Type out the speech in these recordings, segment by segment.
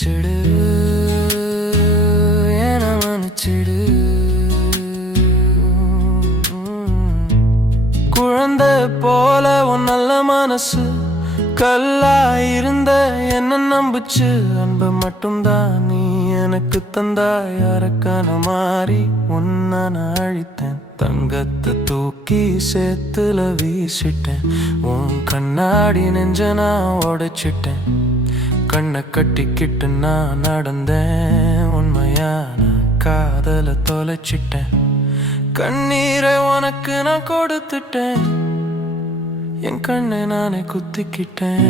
மன்னிச்சிடு, என மன்னிச்சிடு. குழந்தை போல உன் நல்ல மனசு கல்லா இருந்த என்ன நம்புச்சு. அன்பு மட்டும்தான் நீ எனக்கு தந்தாய். யாருக்கான மாறி உன்னை நான் அழித்தேன். தங்கத்தை தூக்கி சேத்துல வீசிட்டேன். உன் கண்ணாடி நெஞ்ச நான் உடைச்சிட்டேன். கண்ணை கட்டிக்கிட்டு நான் நடந்தேன். உண்மையான காதலை தொலைச்சிட்டேன். கண்ணீரை உனக்கு நான் கொடுத்துட்டேன். என் கண்ணை நானே குத்திக்கிட்டேன்.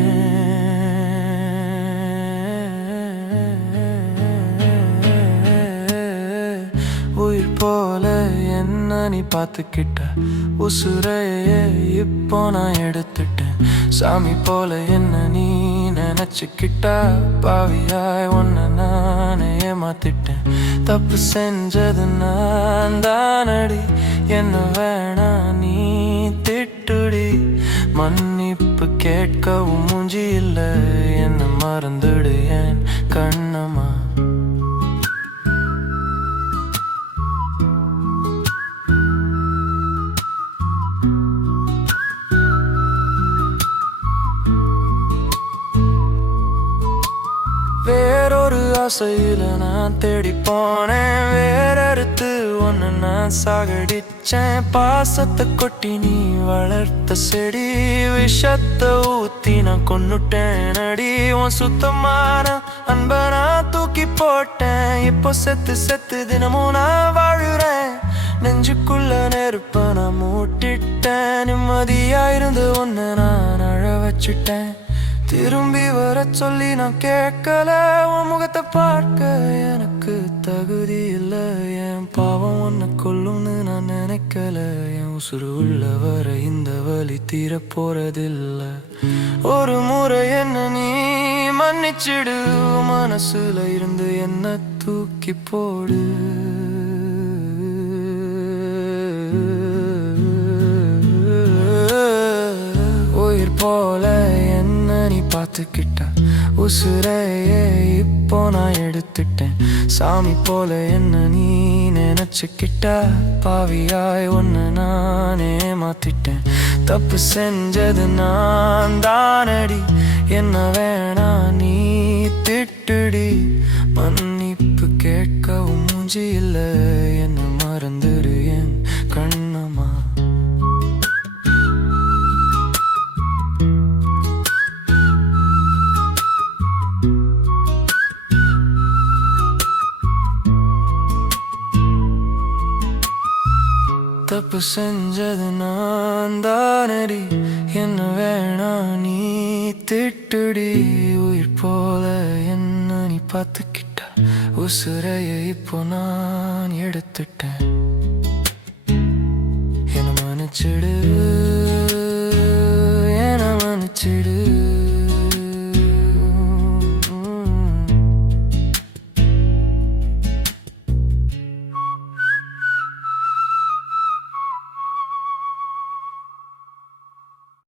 உயிர் போல என்ன நீ பார்த்துக்கிட்ட. உசுரையே இப்போ நான் எடுத்துட்டேன். சாமி போல என்ன நீ நினைச்சுக்கிட்டா. பாவியாய் உன்னை நானே ஏமாத்திட்டேன். தப்பு செஞ்சது நான் தானடி. என்ன வேணா நீ திட்டுடி. மன்னிப்பு கேட்கவும் மூஞ்சி இல்லை. என்ன மறந்துடு என் கண்ணம்மா. வேறொரு ஆசையில நான் தேடி போனேன். வேறறுத்து ஒன்னு நான் சாகடிச்சேன். பாசத்தை கொட்டி நீ வளர்த்த செடி. விஷத்தை ஊத்தி நான் கொன்னுட்டேன் அடி. உன் சுத்தமான அன்பை நான் தூக்கி போட்டேன். இப்போ செத்து செத்து தினமும் நான் வாழுறேன். நெஞ்சுக்குள்ள நெருப்ப நான் மூட்டிட்டேன். நிம்மதியா இருந்து ஒன்னு நான் அழ வச்சுட்டேன். திரும்பி வர சொல்லி நான் கேட்கல. உன் முகத்தை பார்க்க எனக்கு தகுதி இல்லை. என் பாவம் ஒன்ன கொல்லும்னு நான் நினைக்கல. என் உசுறு உள்ள வர இந்த வலி தீர போறதில்லை. ஒரு முறை என்ன நீ மன்னிச்சிடு. மனசுல இருந்து என்ன தூக்கி போடு. உயிர் போல என்ன நீ பார்த்துக்கிட்ட. உசுரையே இப்போ நான் எடுத்துட்டேன். சாமி போல என்ன நீ நினைச்சுக்கிட்ட. பாவியாய் ஒன்னு நானே மாத்திட்டேன். தப்பு செஞ்சது நான் தானடி. என்ன வேணா நீ திட்டுடி. மன்னிப்பு கேட்கவும் மூஞ்சி இல்லை. என்ன மறந்துடு என் கண்ணம்மா. தப்பு செஞ்சது நான் தானடி. என்ன வேணா நீ திட்டுடி. உயிர் போல என்ன நீ பார்த்துக்கிட்ட. உசுரையை இப்போ நான் எடுத்துட்டேன். என்ன மன்னிச்சிடு.